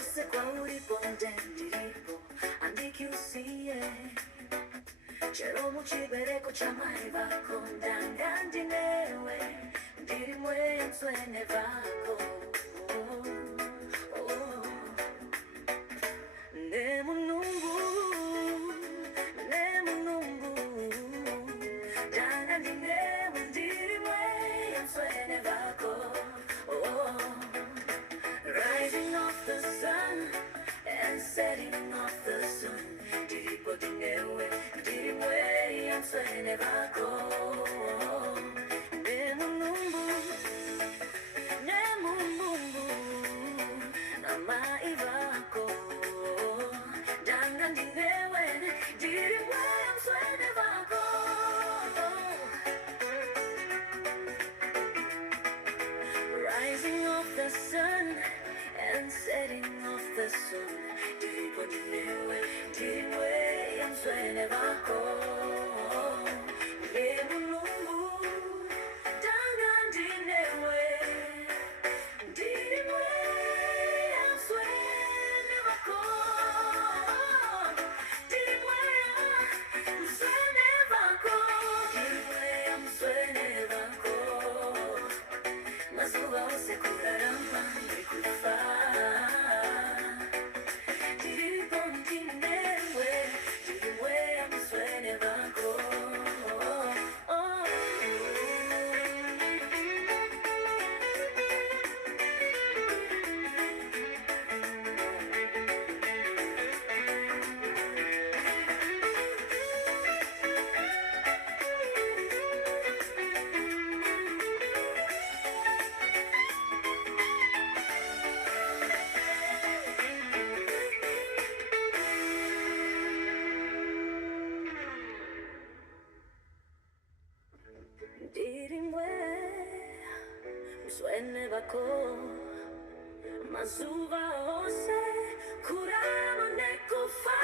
Bose kwa uliponde ndiripo andiki usiye Chero mu kibereko cy'amare bako ndanga ndi newe ndiri mwenswene bako Nemunungu ndanga ndi newe ndiri mwenswene bako Rising of the sun and setting of the sun Diripo dinewe, dirimwe yanswene bako Nemunumbu, nama ibako Danga dinewe, dirimwe yanswene bako Rising of the sun and setting of the sun Diripo dinewe, dirimwe yanswene bako Nemunumbu, danga dinewe Dirimwe yanswene bako Dirimwe yanswene bako Dirimwe yanswene bako Mazuba ose kurarama ndikufa Diripo ndinewe Dirimwe yanswene bako Dirimwe mswene bako Mazuba ose kurama nekufa